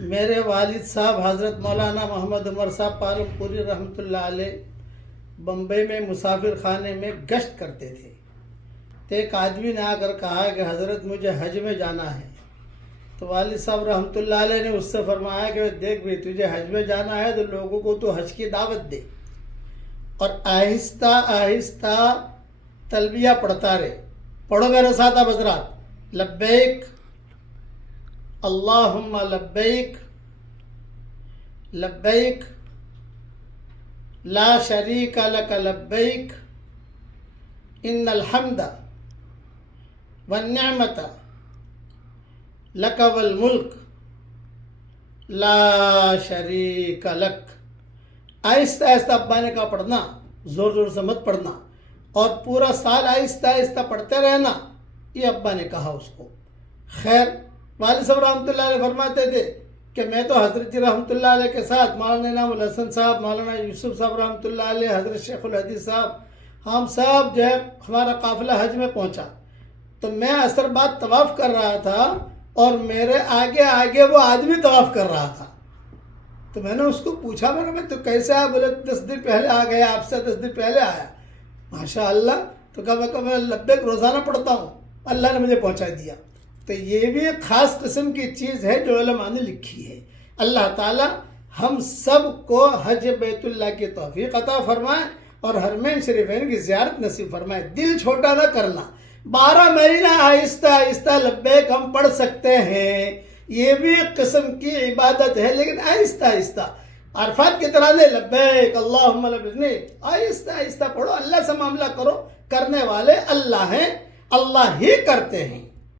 میرے والد صاحب حضرت مولانا محمد عمر صاحب پالم پوری رحمۃ اللہ علیہ بمبئی میں مسافر خانے میں گشت کرتے تھے تو ایک آدمی نے آ کر کہا کہ حضرت مجھے حج میں جانا ہے. تو والد صاحب رحمۃ اللہ علیہ نے اس سے فرمایا کہ دیکھ بھائی تجھے حج میں جانا ہے تو لوگوں کو تو حج کی دعوت دے اور آہستہ آہستہ تلبیہ پڑھتا رہے. پڑھو میرے ساتھ اب حضرات. لبیک اللہم لبیک لبیک لا شریک لک لبیک ان الحمد والنعمت لک والملک لا شریک لک. آہستہ آہستہ ابا نے کہا پڑھنا، زور زور سے مت پڑھنا اور پورا سال آہستہ آہستہ پڑھتے رہنا، یہ ابا نے کہا اس کو. خیر والد صاحب رحمۃ اللہ علیہ فرماتے تھے کہ میں تو حضرت جی رحمۃ اللہ علیہ کے ساتھ مولانا انعام الحسن صاحب، مولانا یوسف صاحب رحمۃ اللہ علیہ، حضرت شیخ الحدیث صاحب، ہم سب جو ہے ہمارا قافلہ حج میں پہنچا تو میں عصر بعد طواف کر رہا تھا اور میرے آگے آگے وہ آدمی طواف کر رہا تھا. تو میں نے اس کو پوچھا، میں نے تو کیسے آیا؟ بولے 10 دن پہلے آ گیا، آپ سے 10 دن پہلے آیا. ماشاء اللہ. تو کہا میں لبیک روزانہ پڑھتا ہوں، اللہ نے مجھے پہنچا دیا. تو یہ بھی ایک خاص قسم کی چیز ہے جو علماء نے لکھی ہے. اللہ تعالی ہم سب کو حج بیت اللہ کی توفیق عطا فرمائے اور حرمین شریفین کی زیارت نصیب فرمائے. دل چھوٹا نہ کرنا. 12 مہینہ آہستہ آہستہ لبیک ہم پڑھ سکتے ہیں، یہ بھی ایک قسم کی عبادت ہے، لیکن آہستہ آہستہ. عرفات کی طرح نہیں لبیک اللہم لبیک نہیں، آہستہ آہستہ پڑھو. اللہ سے معاملہ کرو، کرنے والے اللہ ہیں، اللہ ہی کرتے ہیں.